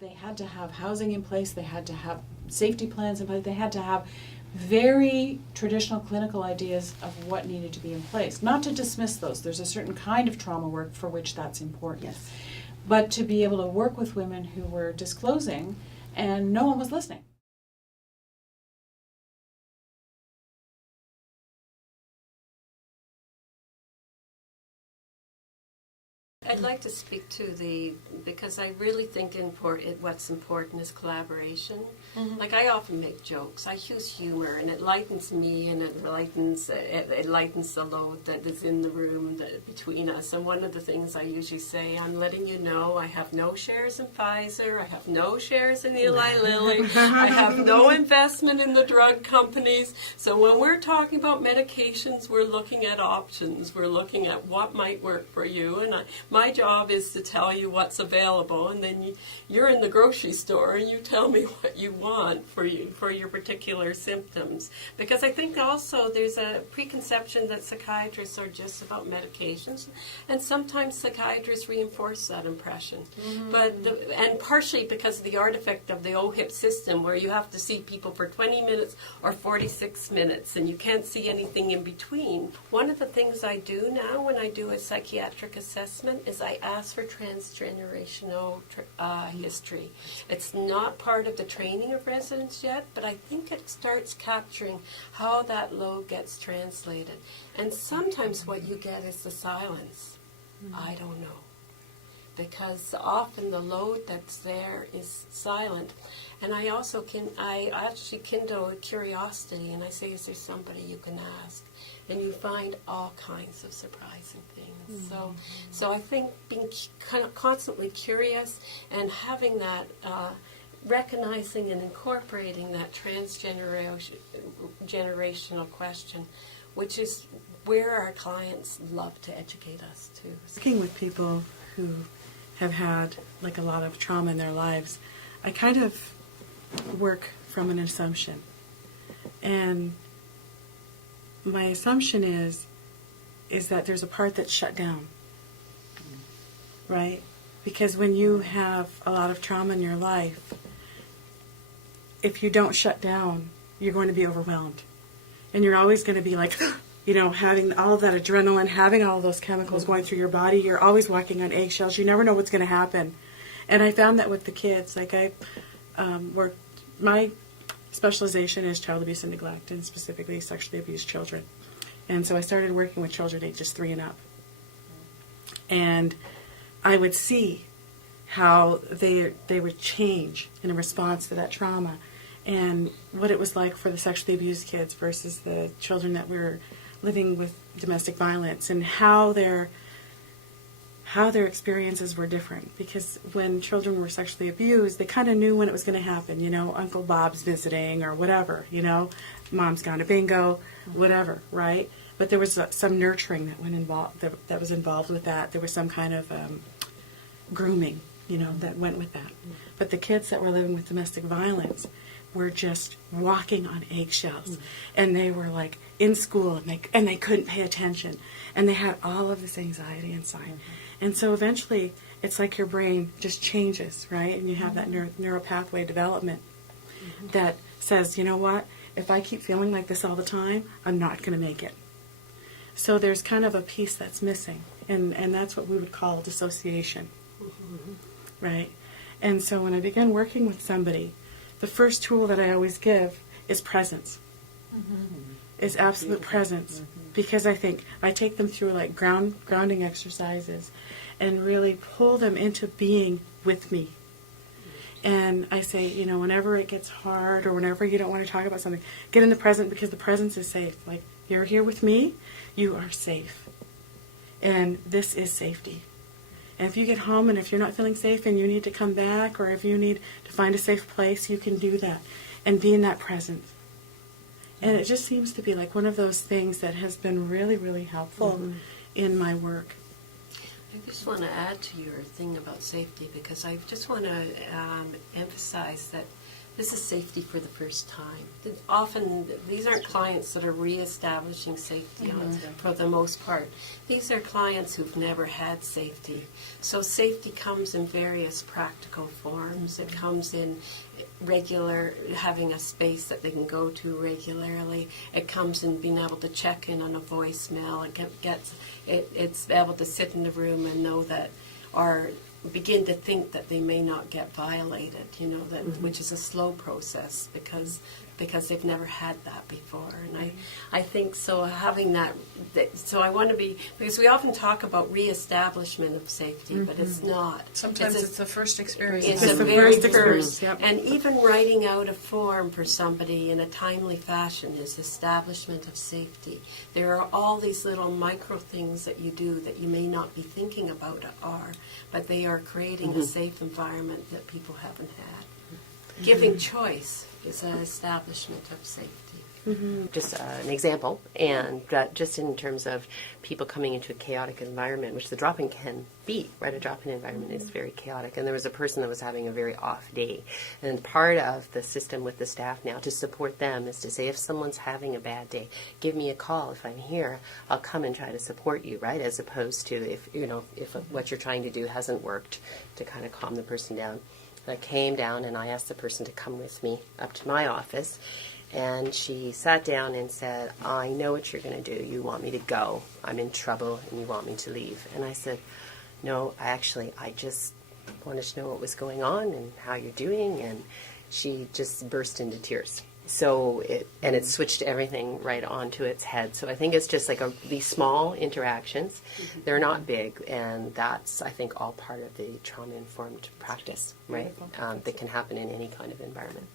they had to have housing in place, they had to have safety plans in place, they had to have very traditional clinical ideas of what needed to be in place. Not to dismiss those, there's a certain kind of trauma work for which that's important. Yes. But to be able to work with women who were disclosing and no one was listening. I'd like to speak to because I really think what's important is collaboration. Mm-hmm. Like, I often make jokes. I use humor, and it lightens me, and it lightens the load that is in the room between us. And one of the things I usually say, I'm letting you know I have no shares in Pfizer, I have no shares in Eli Lilly, I have no investment in the drug companies. So when we're talking about medications, we're looking at options. We're looking at what might work for you. And my job is to tell you what's available, and then you're in the grocery store and you tell me what you want for your particular symptoms. Because I think also there's a preconception that psychiatrists are just about medications, and sometimes psychiatrists reinforce that impression. Mm-hmm. And partially because of the artifact of the OHIP system, where you have to see people for 20 minutes or 46 minutes, and you can't see anything in between. One of the things I do now when I do a psychiatric assessment is I ask for transgenerational history. It's not part of the training of residents yet, but I think it starts capturing how that load gets translated. And sometimes what you get is the silence. I don't know. Because often the load that's there is silent. And I actually kindle a curiosity, and I say, is there somebody you can ask? And you find all kinds of surprising things. Mm-hmm. So I think being kind of constantly curious and having that, recognizing and incorporating that transgenerational question, which is where our clients love to educate us too. Working with people who have had like a lot of trauma in their lives, I kind of work from an assumption. And my assumption is that there's a part that's shut down, right? Because when you have a lot of trauma in your life, if you don't shut down, you're going to be overwhelmed. And you're always going to be like, having all of that adrenaline, having all of those chemicals going through your body. You're always walking on eggshells. You never know what's going to happen. And I found that with the kids. Like my specialization is child abuse and neglect, and specifically sexually abused children. And so I started working with children ages 3 and up. And I would see how they would change in response to that trauma, and what it was like for the sexually abused kids versus the children that were living with domestic violence, and how their experiences were different. Because when children were sexually abused, they kind of knew when it was going to happen. Uncle Bob's visiting or whatever. Mom's gone to bingo, whatever, right? But there was some nurturing that was involved with that. There was some kind of grooming, that went with that. But the kids that were living with domestic violence were just walking on eggshells, and they were like in school, and they couldn't pay attention, and they had all of this anxiety inside. And so eventually it's like your brain just changes, right? And you have that neural pathway development that says, you know what, if I keep feeling like this all the time, I'm not going to make it. So there's kind of a piece that's missing, and that's what we would call dissociation, right? And so when I begin working with somebody, the first tool that I always give is presence. Is absolute presence. Because I take them through like grounding exercises and really pull them into being with me. And I say, whenever it gets hard or whenever you don't want to talk about something, get in the present, because the presence is safe. Like, you're here with me, you are safe. And this is safety. And if you get home and if you're not feeling safe and you need to come back, or if you need to find a safe place, you can do that and be in that presence. And it just seems to be like one of those things that has been really, really helpful in my work. I just want to add to your thing about safety, because I just want to emphasize that this is safety for the first time. Often, these aren't clients that are reestablishing safety for the most part. These are clients who've never had safety. So safety comes in various practical forms. It comes in having a space that they can go to regularly. It comes in being able to check in on a voicemail. It's able to sit in the room and know that, or begin to think that they may not get violated, which is a slow process because they've never had that before. And I think so having that, so I want to be, because we often talk about reestablishment of safety, but it's not. Sometimes it's the first experience. It's It's a the very first experience, yep. And even writing out a form for somebody in a timely fashion is establishment of safety. There are all these little micro things that you do that you may not be thinking about but they are creating a safe environment that people haven't had. Giving choice is an establishment of safety. Just an example, and just in terms of people coming into a chaotic environment, which the drop-in can be, right? A drop-in environment is very chaotic, and there was a person that was having a very off day, and part of the system with the staff now to support them is to say, if someone's having a bad day, give me a call. If I'm here, I'll come and try to support you, right? As opposed to if what you're trying to do hasn't worked, to kind of calm the person down. I came down and I asked the person to come with me up to my office. And she sat down and said, I know what you're going to do. You want me to go. I'm in trouble and you want me to leave. And I said, no, I just wanted to know what was going on and how you're doing. And she just burst into tears. So it switched everything right onto its head. So I think it's just like these small interactions. They're not big, and that's, I think, all part of the trauma-informed practice, right? That can happen in any kind of environment.